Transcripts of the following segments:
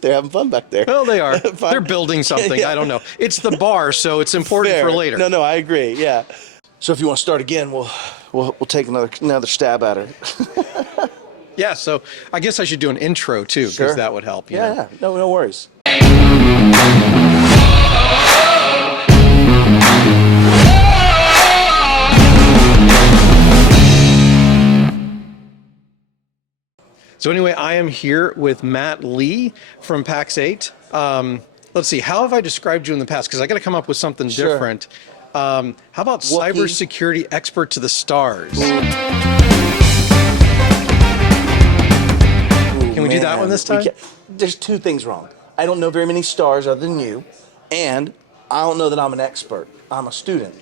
They're having fun back there. Well, they are. They're building something. I don't know. It's the bar, so it's important Fair. for later. No, I agree. Yeah. So if you want to start again, we'll take another stab at it. Yeah. So I guess I should do an intro too, because Sure. that would help. Yeah. No worries. So anyway, I am here with Matt Lee from Pax8. Let's see, how have I described you in the past? Because I got to come up with something different. How about cybersecurity expert to the stars? Can we do that one this time? There's two things wrong. I don't know very many stars other than you, and I don't know that I'm an expert. I'm a student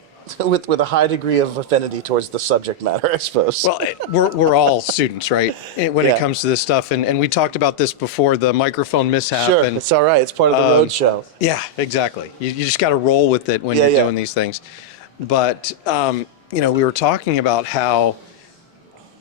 with a high degree of affinity towards the subject matter, I suppose. Well, we're all students, right? When it comes to this stuff, and we talked about this before the microphone mishap. Sure, and, it's all right. It's part of the road show. Yeah, exactly. You just got to roll with it when you're doing these things. But we were talking about how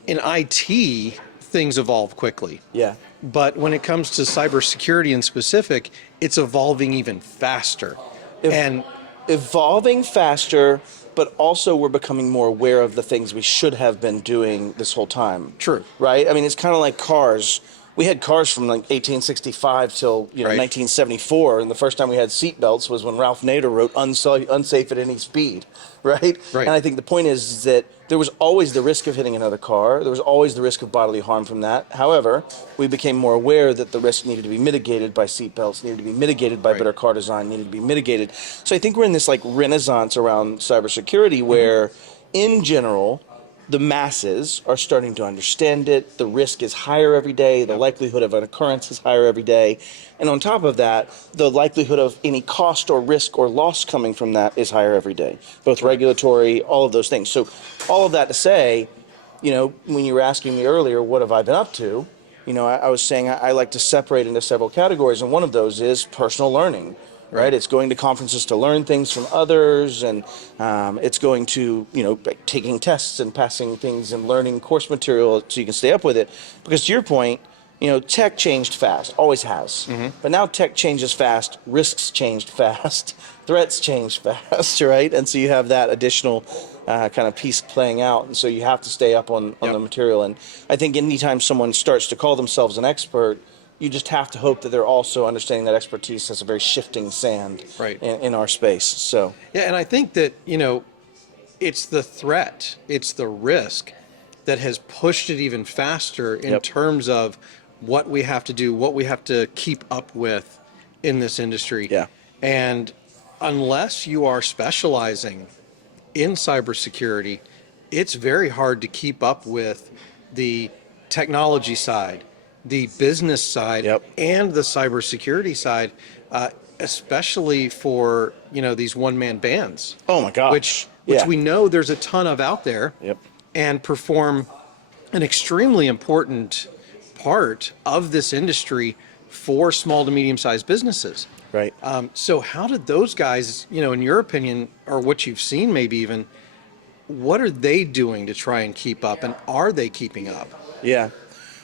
in IT things evolve quickly. Yeah. But when it comes to cybersecurity in specific, it's evolving even faster. And evolving faster, but also we're becoming more aware of the things we should have been doing this whole time. True. Right? I mean, it's kind of like cars. We had cars from like 1865 till 1974, and the first time we had seat belts was when Ralph Nader wrote "unsafe at any speed," right? And I think the point is that there was always the risk of hitting another car. There was always the risk of bodily harm from that. However, we became more aware that the risk needed to be mitigated by seat belts, needed to be mitigated by better car design, needed to be mitigated. So I think we're in this like renaissance around cybersecurity where, in general, the masses are starting to understand it. The risk is higher every day. The likelihood of an occurrence is higher every day. And on top of that, the likelihood of any cost or risk or loss coming from that is higher every day, both regulatory, all of those things. So all of that to say, when you were asking me earlier, what have I been up to? I was saying I like to separate into several categories, and one of those is personal learning. Right, it's going to conferences to learn things from others, and it's going to, taking tests and passing things and learning course material so you can stay up with it. Because to your point, tech changed fast, always has. But now tech changes fast, risks changed fast, threats changed fast, right? And so you have that additional kind of piece playing out, and so you have to stay up on the material. And I think anytime someone starts to call themselves an expert, you just have to hope that they're also understanding that expertise has a very shifting sand in our space. So and I think that it's the threat, it's the risk that has pushed it even faster in terms of what we have to do, what we have to keep up with in this industry. And unless you are specializing in cybersecurity, it's very hard to keep up with the technology side, the business side, and the cybersecurity side, especially for these one-man bands. Oh my gosh! Which we know there's a ton of out there, and perform an extremely important part of this industry for small to medium-sized businesses. Right. So how did those guys, in your opinion, or what you've seen, maybe even, what are they doing to try and keep up, and are they keeping up? Yeah.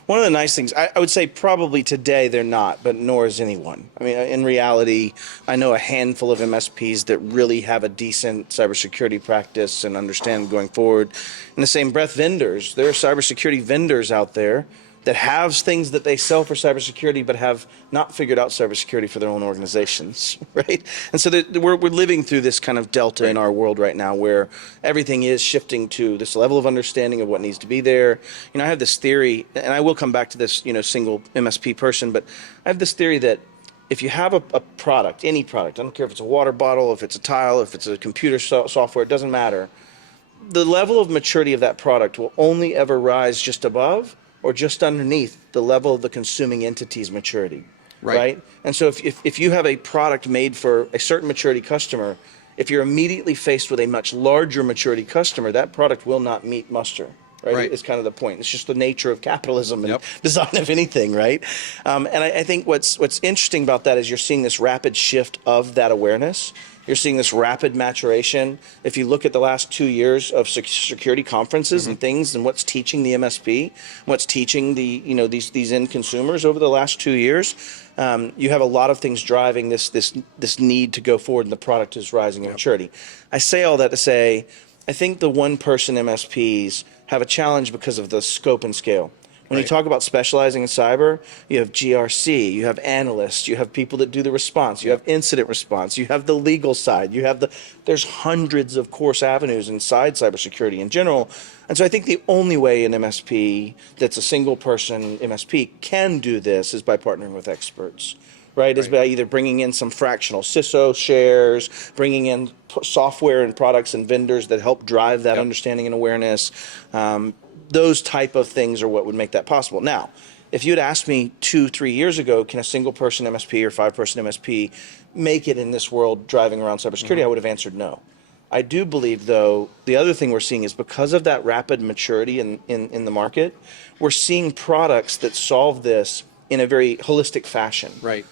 One of the nice things, I would say probably today they're not, but nor is anyone. I mean, in reality, I know a handful of MSPs that really have a decent cybersecurity practice and understand going forward. In the same breath, vendors. There are cybersecurity vendors out there that have things that they sell for cybersecurity but have not figured out cybersecurity for their own organizations, right? And so we're living through this kind of delta in our world right now where everything is shifting to this level of understanding of what needs to be there. I have this theory, and I will come back to this, single MSP person, but I have this theory that if you have a product, any product, I don't care if it's a water bottle, if it's a tile, if it's a computer software, it doesn't matter. The level of maturity of that product will only ever rise just above or just underneath the level of the consuming entity's maturity, right? And so if you have a product made for a certain maturity customer, if you're immediately faced with a much larger maturity customer, that product will not meet muster, right? It's kind of the point. It's just the nature of capitalism and design of anything, right? And I think what's interesting about that is you're seeing this rapid shift of that awareness You're seeing this rapid maturation. If you look at the last 2 years of security conferences and things, and what's teaching the MSP, what's teaching the these end consumers over the last 2 years, you have a lot of things driving this need to go forward, and the product is rising in maturity. I say all that to say, I think the one-person MSPs have a challenge because of the scope and scale. When you talk about specializing in cyber, you have GRC, you have analysts, you have people that do the response, you have incident response, you have the legal side, there's hundreds of course avenues inside cybersecurity in general. And so I think the only way an MSP that's a single person MSP can do this is by partnering with experts. Right, is by either bringing in some fractional CISO shares, bringing in software and products and vendors that help drive that understanding and awareness. Those type of things are what would make that possible. Now, if you had asked me 2-3 years ago, can a single person MSP or 5-person MSP make it in this world driving around cybersecurity, I would have answered no. I do believe, though, the other thing we're seeing is because of that rapid maturity in the market, we're seeing products that solve this in a very holistic fashion. Right.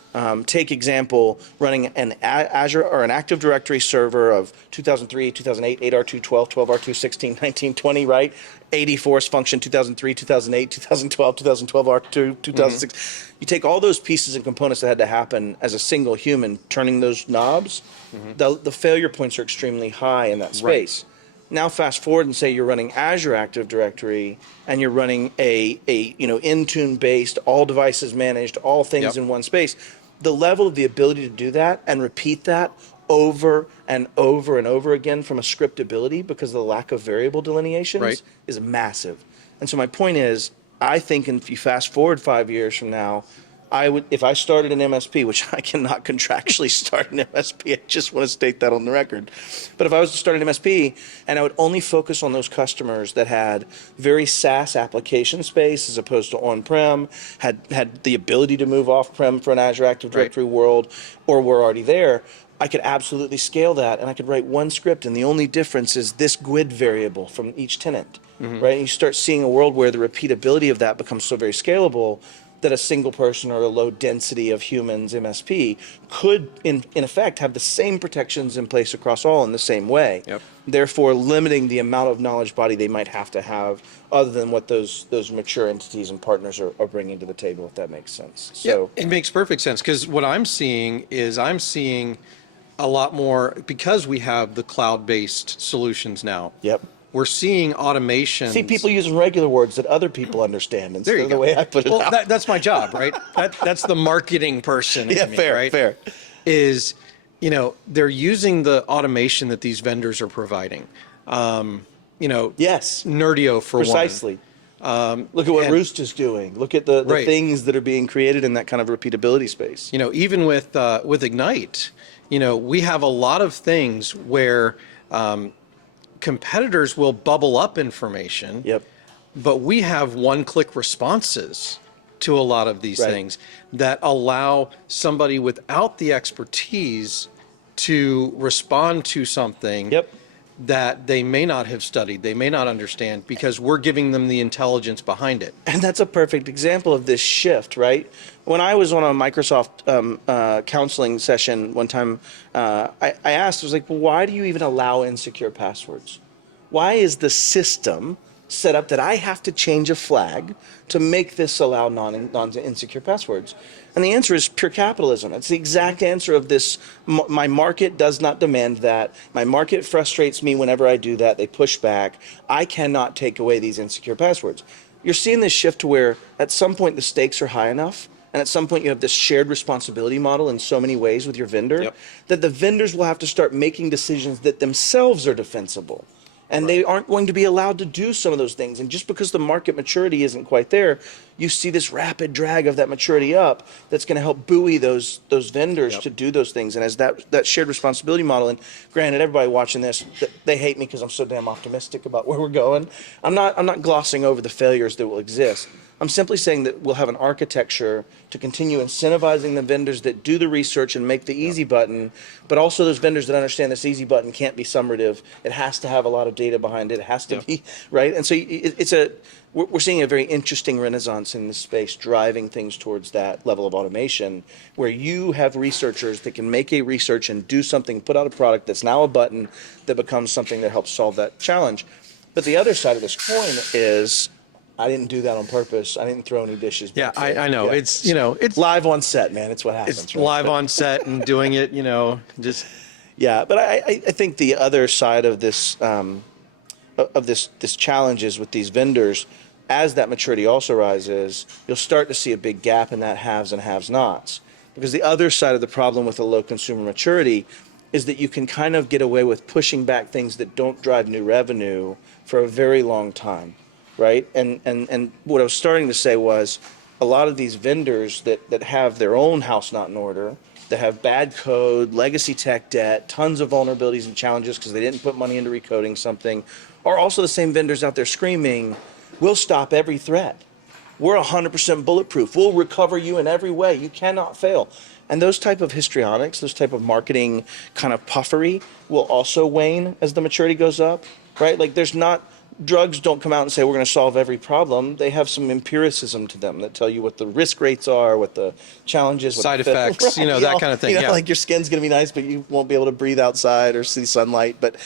Take example, running an Azure or an Active Directory server of 2003, 2008, 8R2, 12, 12R2, 16, 19, 20, right? 80 force function, 2003, 2008, 2012, 2012R2, 2006. You take all those pieces and components that had to happen as a single human, turning those knobs, the failure points are extremely high in that space. Now fast forward and say you're running Azure Active Directory and you're running a Intune based, all devices managed, all things in one space. The level of the ability to do that and repeat that over and over and over again from a scriptability because of the lack of variable delineations is massive. And so my point is, I think if you fast forward 5 years from now, I would, if I started an MSP, which I cannot contractually start an MSP, I just want to state that on the record. But if I was to start an MSP and I would only focus on those customers that had very SaaS application space as opposed to on-prem, had the ability to move off-prem for an Azure Active Directory world, or were already there, I could absolutely scale that and I could write one script, and the only difference is this GUID variable from each tenant, right? And you start seeing a world where the repeatability of that becomes so very scalable that a single person or a low density of humans MSP could, in effect, have the same protections in place across all in the same way. Therefore, limiting the amount of knowledge body they might have to have other than what those mature entities and partners are bringing to the table, if that makes sense. So it makes perfect sense, because what I'm seeing is a lot more, because we have the cloud-based solutions now. We're seeing automation. See people using regular words that other people understand instead of the way I put it out. Well, that's my job, right? That's the marketing person in me, fair, right? fair. Is, they're using the automation that these vendors are providing. Yes. Nerdio for Precisely. Look at what Roost is doing. Look at the things that are being created in that kind of repeatability space. Even with Ignite, we have a lot of things where competitors will bubble up information, but we have one-click responses to a lot of these things that allow somebody without the expertise to respond to something that they may not have studied, they may not understand, because we're giving them the intelligence behind it. And that's a perfect example of this shift, right? When I was on a Microsoft counseling session one time, I asked, I was like, well, why do you even allow insecure passwords? Why is the system set up that I have to change a flag to make this allow non-insecure passwords? And the answer is pure capitalism. It's the exact answer of this. My market does not demand that. My market frustrates me whenever I do that. They push back. I cannot take away these insecure passwords. You're seeing this shift to where at some point the stakes are high enough, and at some point you have this shared responsibility model in so many ways with your vendor that the vendors will have to start making decisions that themselves are defensible. And they aren't going to be allowed to do some of those things. And just because the market maturity isn't quite there, you see this rapid drag of that maturity up that's going to help buoy those vendors to do those things. And as that shared responsibility model, and granted, everybody watching this, they hate me because I'm so damn optimistic about where we're going. I'm not glossing over the failures that will exist. I'm simply saying that we'll have an architecture to continue incentivizing the vendors that do the research and make the easy button, but also those vendors that understand this easy button can't be summative. It has to have a lot of data behind it. It has to be, right? And so we're seeing a very interesting renaissance in this space, driving things towards that level of automation, where you have researchers that can make a research and do something, put out a product that's now a button that becomes something that helps solve that challenge. But the other side of this coin is, I didn't do that on purpose. I didn't throw any dishes back there. I know. Yeah. It's live on set, man. It's what happens. It's right? Live on set and doing it, just. Yeah, but I think the other side of this this challenge is with these vendors, as that maturity also rises, you'll start to see a big gap in that haves and have-nots. Because the other side of the problem with a low consumer maturity is that you can kind of get away with pushing back things that don't drive new revenue for a very long time, right? And what I was starting to say was, a lot of these vendors that have their own house not in order, that have bad code, legacy tech debt, tons of vulnerabilities and challenges because they didn't put money into recoding something, are also the same vendors out there screaming, we'll stop every threat. We're 100% bulletproof. We'll recover you in every way. You cannot fail. And those type of histrionics, those type of marketing kind of puffery will also wane as the maturity goes up, right? Like drugs don't come out and say we're going to solve every problem. They have some empiricism to them that tell you what the risk rates are, what the challenges, side effects, right, that kind of thing. Like your skin's going to be nice, but you won't be able to breathe outside or see sunlight. But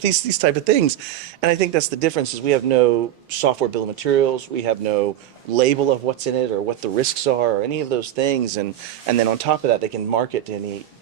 these type of things. And I think that's the difference. Is we have no software bill of materials. We have no label of what's in it or what the risks are or any of those things. And then on top of that, they can market to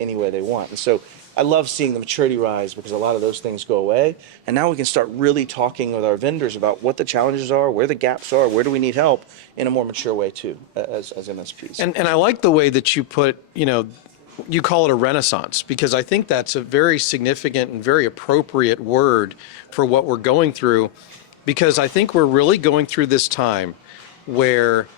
any way they want. And so I love seeing the maturity rise because a lot of those things go away. And now we can start really talking with our vendors about what the challenges are, where the gaps are, where do we need help in a more mature way too, as MSPs. And I like the way that you put, you call it a renaissance, because I think that's a very significant and very appropriate word for what we're going through, because I think we're really going through this time where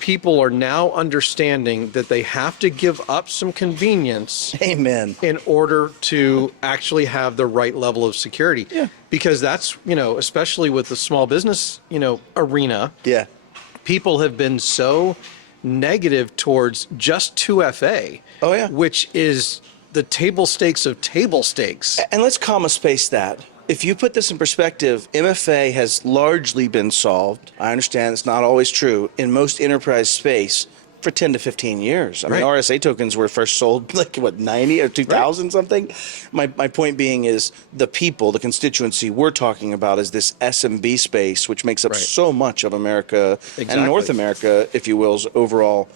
people are now understanding that they have to give up some convenience. Amen. In order to actually have the right level of security. Yeah. Because that's, especially with the small business, arena. Yeah. People have been so negative towards just 2FA. Oh, yeah. Which is the table stakes of table stakes. And let's comma space that. If you put this in perspective, MFA has largely been solved. I understand it's not always true in most enterprise space for 10 to 15 years. I mean, RSA tokens were first sold 90 or 2000 something. My point being is the people, the constituency we're talking about is this SMB space, which makes up so much of America and North America, if you will's overall,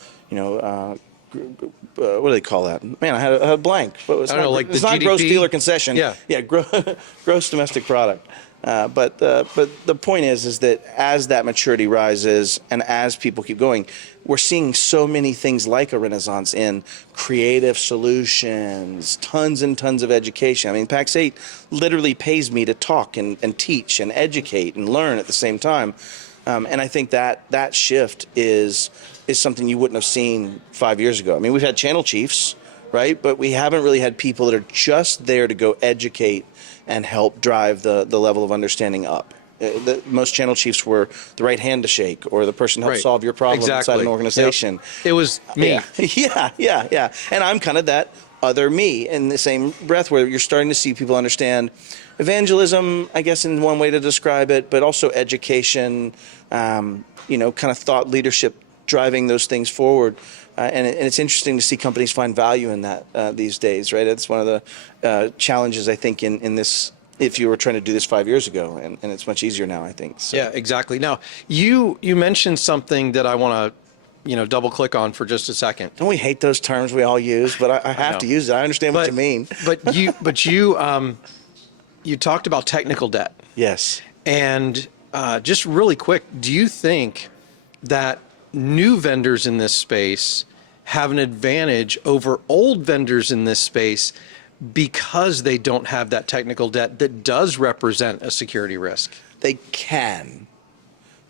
what do they call that? Man, I had a blank. I don't know, like it's the not GDP? gross dealer concession. Yeah, gross domestic product. But the point is that as that maturity rises and as people keep going, we're seeing so many things like a renaissance in creative solutions, tons and tons of education. I mean, Pax8 literally pays me to talk and teach and educate and learn at the same time. And I think that shift is something you wouldn't have seen 5 years ago. I mean, we've had channel chiefs, right? But we haven't really had people that are just there to go educate and help drive the level of understanding up. Most channel chiefs were the right hand to shake or the person who helped solve your problem inside an organization. Yep. It was me. Yeah. And I'm kind of that other me in the same breath, where you're starting to see people understand evangelism, I guess, in one way to describe it, but also education, kind of thought leadership, driving those things forward. And it's interesting to see companies find value in that these days, right? It's one of the challenges, I think, in this, if you were trying to do this 5 years ago, and it's much easier now, I think. So. Yeah, exactly. Now, you mentioned something that I want to, double click on for just a second. Don't we hate those terms we all use? But I have to use it. I understand what you mean. But you talked about technical debt. Yes. And just really quick, do you think that new vendors in this space have an advantage over old vendors in this space because they don't have that technical debt that does represent a security risk? They can.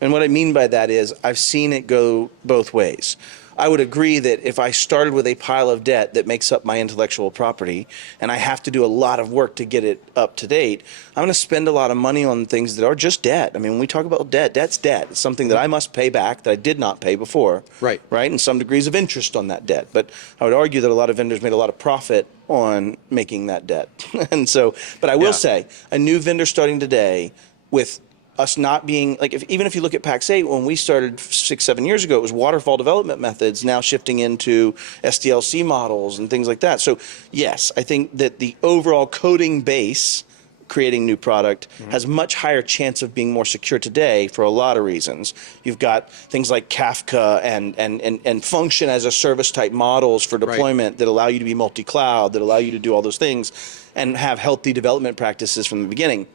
And what I mean by that is I've seen it go both ways. I would agree that if I started with a pile of debt that makes up my intellectual property and I have to do a lot of work to get it up to date, I'm going to spend a lot of money on things that are just debt. I mean, when we talk about debt, debt's debt. It's something that I must pay back that I did not pay before. Right. Right. And some degrees of interest on that debt. But I would argue that a lot of vendors made a lot of profit on making that debt. And so, but I will say, a new vendor starting today with us not being like, even if you look at Pax8, when we started 6-7 years ago, it was waterfall development methods, now shifting into SDLC models and things like that. So yes, I think that the overall coding base, creating new product, has much higher chance of being more secure today for a lot of reasons. You've got things like Kafka and function as a service type models for deployment that allow you to be multi-cloud, that allow you to do all those things and have healthy development practices from the beginning.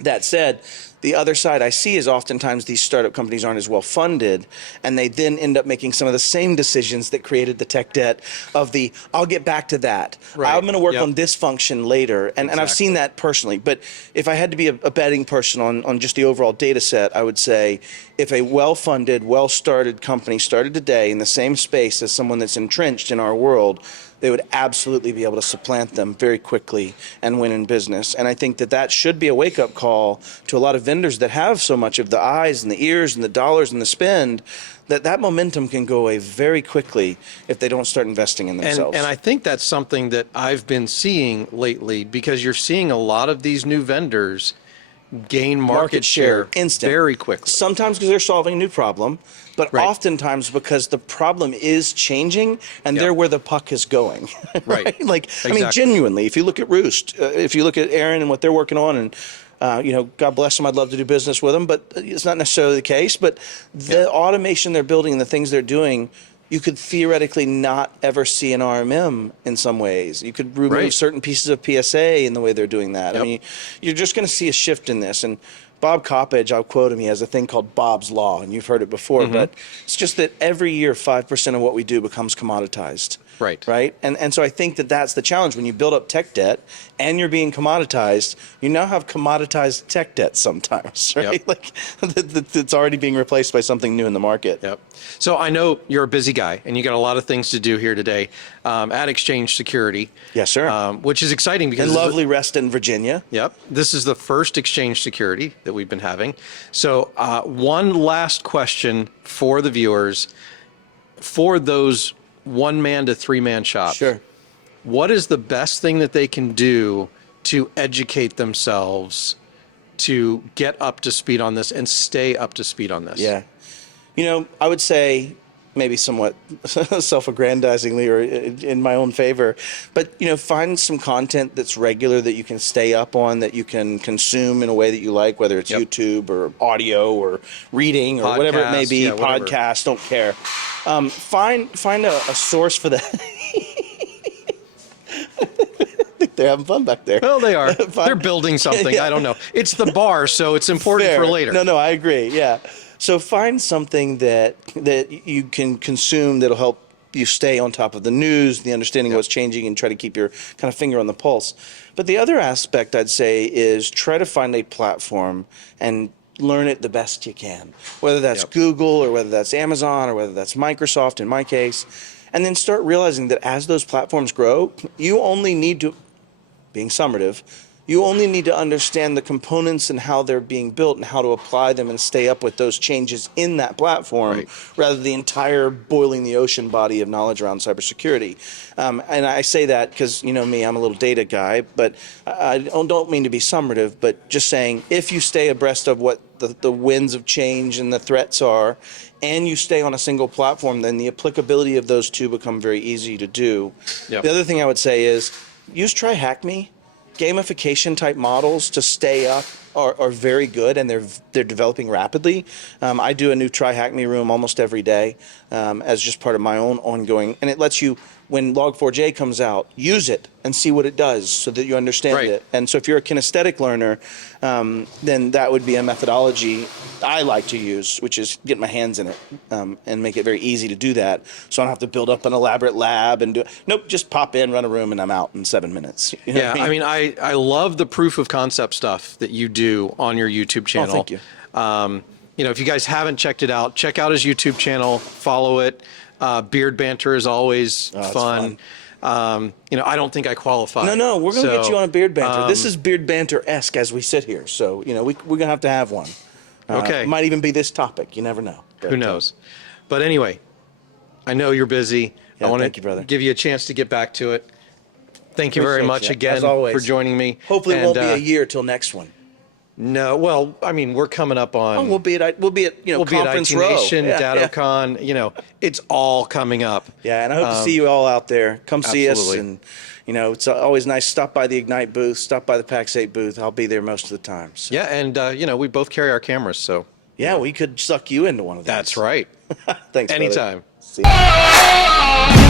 That said, the other side I see is oftentimes these startup companies aren't as well funded, and they then end up making some of the same decisions that created the tech debt of the, I'll get back to that. Right. I'm going to work on this function later. And I've seen that personally. But if I had to be a betting person on just the overall data set, I would say if a well-funded, well-started company started today in the same space as someone that's entrenched in our world, they would absolutely be able to supplant them very quickly and win in business. And I think that that should be a wake-up call to a lot of vendors that have so much of the eyes and the ears and the dollars and the spend, that momentum can go away very quickly if they don't start investing in themselves. And I think that's something that I've been seeing lately, because you're seeing a lot of these new vendors gain market share instant, very quickly. Sometimes because they're solving a new problem, but oftentimes because the problem is changing and they're where the puck is going. Right. Like, Exactly. I mean, genuinely, if you look at Roost, if you look at Aaron and what they're working on, and you know, God bless them, I'd love to do business with them, but it's not necessarily the case. But the automation they're building and the things they're doing, you could theoretically not ever see an RMM in some ways. You could remove certain pieces of PSA in the way they're doing that. I mean, you're just going to see a shift in this. And Bob Coppedge, I'll quote him, he has a thing called Bob's Law, and you've heard it before, but it's just that every year 5% of what we do becomes commoditized. Right. And so I think that that's the challenge. When you build up tech debt and you're being commoditized, you now have commoditized tech debt sometimes, right? Like it's already being replaced by something new in the market. So I know you're a busy guy and you got a lot of things to do here today at Exchange Security. Yes, sir. Which is exciting because in lovely Reston, Virginia. This is the first Exchange Security that we've been having. So one last question for the viewers, for those one-man to three-man shops. Sure. What is the best thing that they can do to educate themselves to get up to speed on this and stay up to speed on this? Yeah. You know, I would say maybe somewhat self-aggrandizingly or in my own favor, but, you know, find some content that's regular that you can stay up on, that you can consume in a way that you like, whether it's YouTube or audio or reading or whatever it may be, podcast, don't care. Find a source for that. They're having fun back there. Well, they are. They're building something. I don't know. It's the bar, so it's important for later. No, I agree. Yeah. So find something that you can consume that'll help you stay on top of the news, the understanding of what's changing, and try to keep your kind of finger on the pulse. But the other aspect I'd say is try to find a platform and learn it the best you can, whether that's Google or whether that's Amazon or whether that's Microsoft in my case, and then start realizing that as those platforms grow, you only need to, being summative, you only need to understand the components and how they're being built and how to apply them and stay up with those changes in that platform rather than the entire boiling the ocean body of knowledge around cybersecurity. And I say that because, you know me, I'm a little data guy, but I don't mean to be summative, but just saying if you stay abreast of what the winds of change and the threats are, and you stay on a single platform, then the applicability of those two become very easy to do. The other thing I would say is use TryHackMe. Gamification type models to stay up are very good, and they're developing rapidly. I do a new TryHackMe room almost every day as just part of my own ongoing, and it lets you, when Log4j comes out, use it and see what it does so that you understand it. And so if you're a kinesthetic learner, then that would be a methodology I like to use, which is get my hands in it and make it very easy to do that. So I don't have to build up an elaborate lab and do it. Nope, just pop in, run a room, and I'm out in 7 minutes. You know what I mean? I love the proof of concept stuff that you do on your YouTube channel. Oh, thank you. You know, if you guys haven't checked it out, check out his YouTube channel, follow it. Beard banter is always fun. I don't think I qualify. No, we're going to get you on a beard banter. This is beard banter-esque as we sit here. So, we're going to have one. Okay. Might even be this topic. You never know. Who knows? But anyway, I know you're busy. Yeah, I want thank you, brother. to give you a chance to get back to it. Thank you very much again as always, for joining me. Hopefully it won't be a year till next one. No, well, I mean, we're coming up on. We'll be at Conference Row, Nation, DattoCon. It's all coming up. Yeah, and I hope to see you all out there. Come see us, absolutely. and it's always nice. Stop by the Ignite booth. Stop by the Pax8 booth. I'll be there most of the time. So. Yeah, and we both carry our cameras, so. Yeah, we could suck you into one of those. That's right. Thanks. Anytime. Brother. See you.